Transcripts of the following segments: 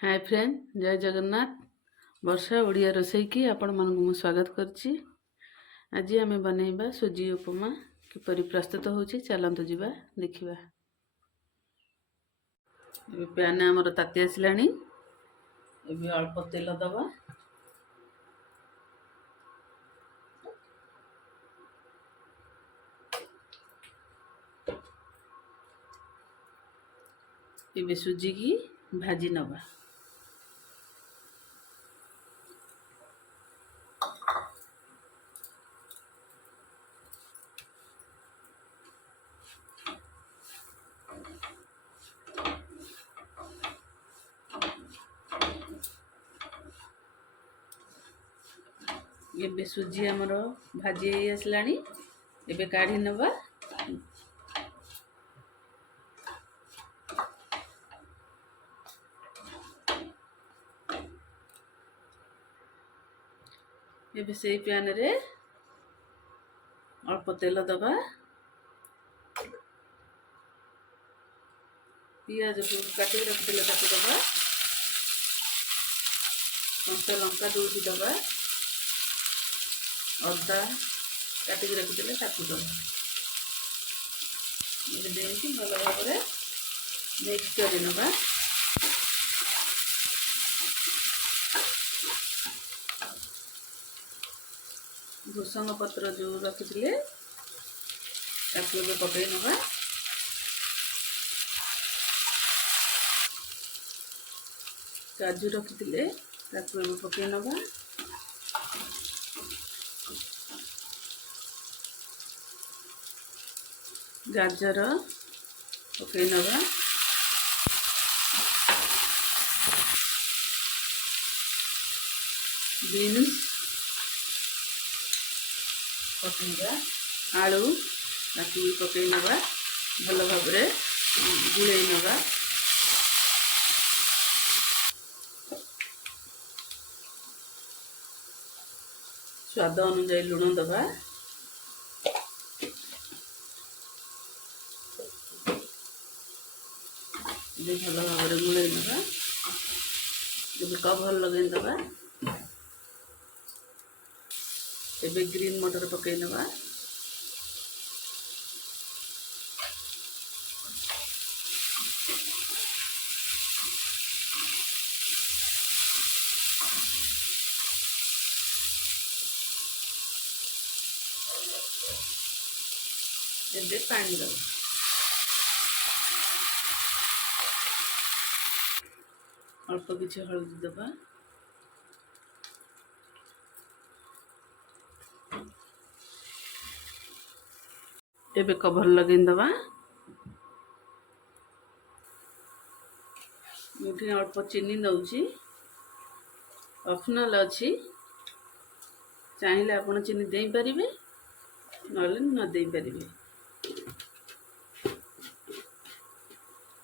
Hi friend, जय जगन्नाथ। वर्षा ओडिया रोसई की आपण मानक मु स्वागत करछि। आज आमे बनैबा सुजी उपमा किपरि प्रस्तुत होछि चलंतु जिबा देखिबा। ए पैन हमर ताती आसिलानी। एबे अल्प तेल दबा। एबे सुजी की भाजी नबा। एबे सुजी हमर भाजी आसिलानी। एबे काढ़ी नबा। एबे सेई पैन रे अल्प तेल दबा। पियाज को काटी रखिले ताकू दबा। कंचा लंका दूटी दबा। अदा काटी रखिले ताकू दबा। ये देखि भल भाव में मिक्स कर नबा। भूसंग पत्र जो रखिले ताकू पकई नबा। काजू रखिले ताकू पकई नबा। गाजर पकई नबा। बीन्स पकईबा। आलू ताकू पकई नबा। भल भाव में गुड़े नबा। स्वाद अनुसार लुण दबा। भल भाव में गुड़े नबा। कभर लगे दबा। एबे ग्रीन मटर पकई नबा। एबे पानी दबा। अल्प किसी हल्दी दबा। एबे कभर लगे दबा। मुठे अल्प चीनी दउची। ऑप्शनल अच्छी। चाहिए आपण चीनी दे पारिबे नले न दे पारिबे।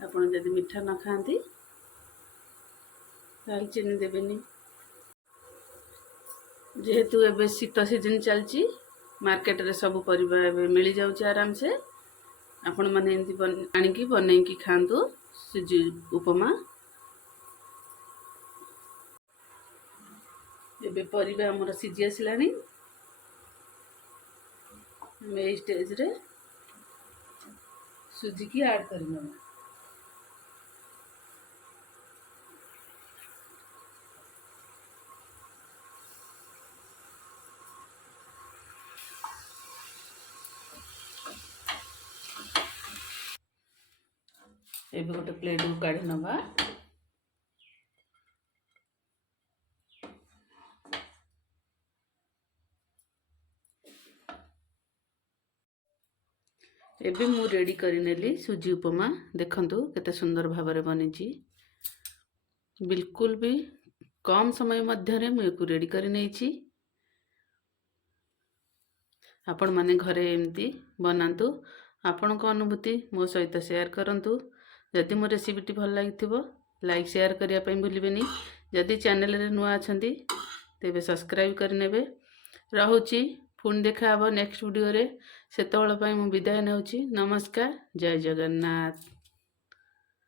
आपण जदि मीठा न खाती ताल चीनी देबेनी। जेहेतु एबे शीत सीजन चलची मार्केट रे सब परिबा एबे मिल जाउची आराम से। आपण माने एंती आनिकी बनैकी खांतु सुजी उपमा। एबे परिबा हमर सिजी आसिलानी। हम ए स्टेज रे सुजी की ऐड करना। एबे गोटे प्लेट को काढ़ी नबा। एबे मु रेडी करी नेली सुजी उपमा। देखंतु केते सुंदर भाव में बनिची। बिल्कुल भी कम समय मध्य रे मु रेडी करी नेची। आपण माने घरे एमती बनातु। आपण को अनुभूति मो सहित शेयर करंतु। जदि मो रेसिपीटी भल लागिथिबो लाइक शेयर करिया पई भूलिबेनी। जदि चैनल रे नुआ अछंती तेबे सब्सक्राइब करनेबे। रहुची पुणी देखा हबो नेक्स्ट वीडियो रे। सेतबेल पई मु विदाय नेउची। नमस्कार, जय जगन्नाथ।